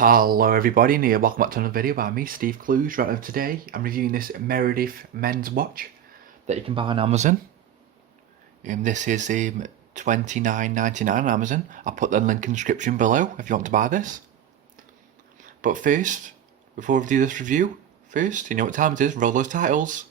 Hello everybody, and here, welcome back to another video by me, Steve Clues. Right now today, I'm reviewing this Megalith men's watch that you can buy on Amazon. This is $29.99 on Amazon. I'll put the link in the description below if you want to buy this. But first, before we do this review, you know what time it is, roll those titles.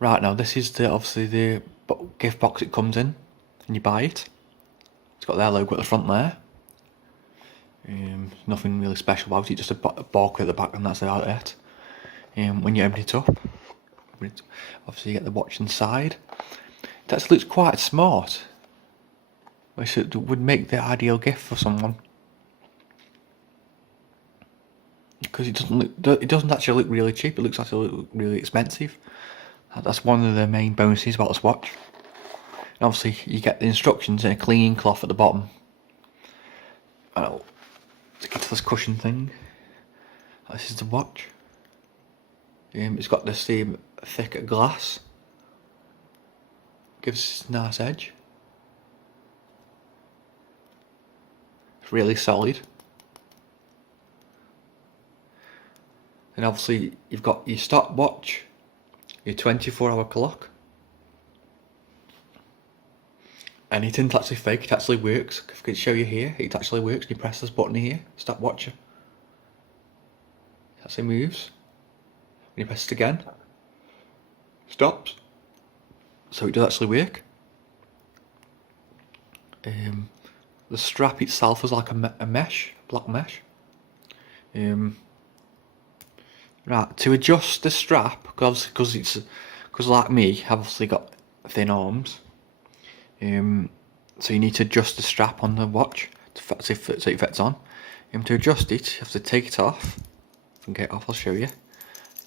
Right, now this is obviously the gift box it comes in, and you buy it. It's got their logo at the front there. Nothing really special about it, just a barcode at the back, and that's about it. When you open it up, obviously you get the watch inside. It actually looks quite smart, which would make the ideal gift for someone. Because it doesn't actually look really cheap. It looks actually really expensive. That's one of the main bonuses about this watch. And obviously you get the instructions in a clean cloth at the bottom. To get to this cushion thing, this is the watch. It's got this thick glass. Gives a nice edge. It's really solid. And obviously you've got your stopwatch, your 24-hour clock, and it isn't actually fake, it actually works. I can show you here, it actually works. You press this button here, stopwatch, it actually moves. When you press it again, stops. So it does actually work. The strap itself is like a mesh, black mesh. Right, to adjust the strap, because like me, I've obviously got thin arms. So you need to adjust the strap on the watch so it fits on. To adjust it, you have to take it off. If I can get it off, I'll show you.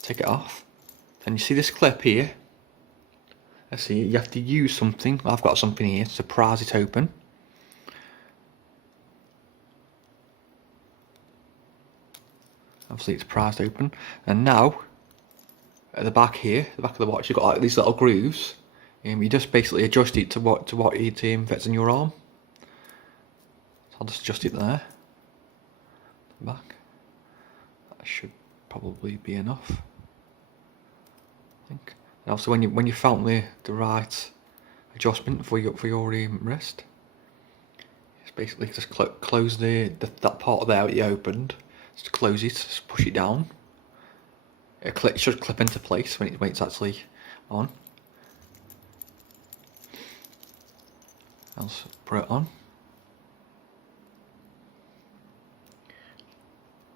Take it off. Then you see this clip here. Let's see, you have to use something. I've got something here to prise it open. Obviously it's prised open, and now at the back here, the back of the watch, you've got like these little grooves. You just basically adjust it to what it fits in your arm. So I'll just adjust it there. The back. That should probably be enough, I think. And also when you found the right adjustment for your wrist, it's basically just close that part there that you opened. Just close it, just push it down. It should clip into place when it's actually on. I'll put it on.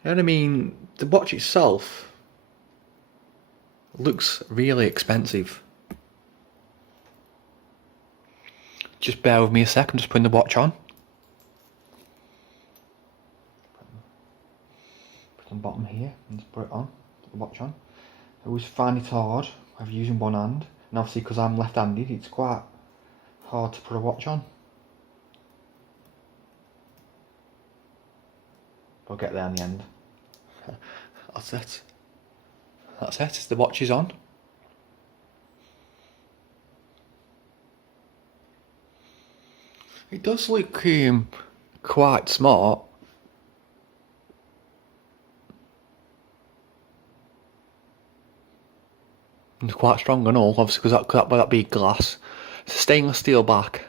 And I mean, the watch itself looks really expensive. Just bear with me a sec, I'm just putting the watch on. On the bottom here, and just put it on, put the watch on. I always find it hard of using one hand, and obviously because I'm left-handed, it's quite hard to put a watch on. But I'll get there in the end. That's it. That's it. The watch is on. It does look quite smart. It's quite strong and all, obviously, because that be glass. It's a stainless steel back.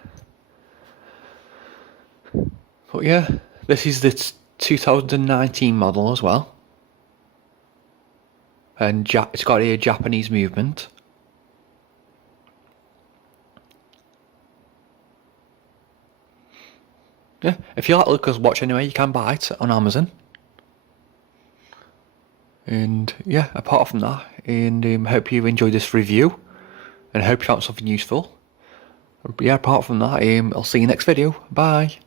But yeah, this is the 2019 model as well. And it's got a Japanese movement. Yeah, if you like to look at this watch anyway, you can buy it on Amazon. And yeah, apart from that, and hope you enjoyed this review, and hope you found something useful. But yeah, apart from that, I'll see you next video. Bye.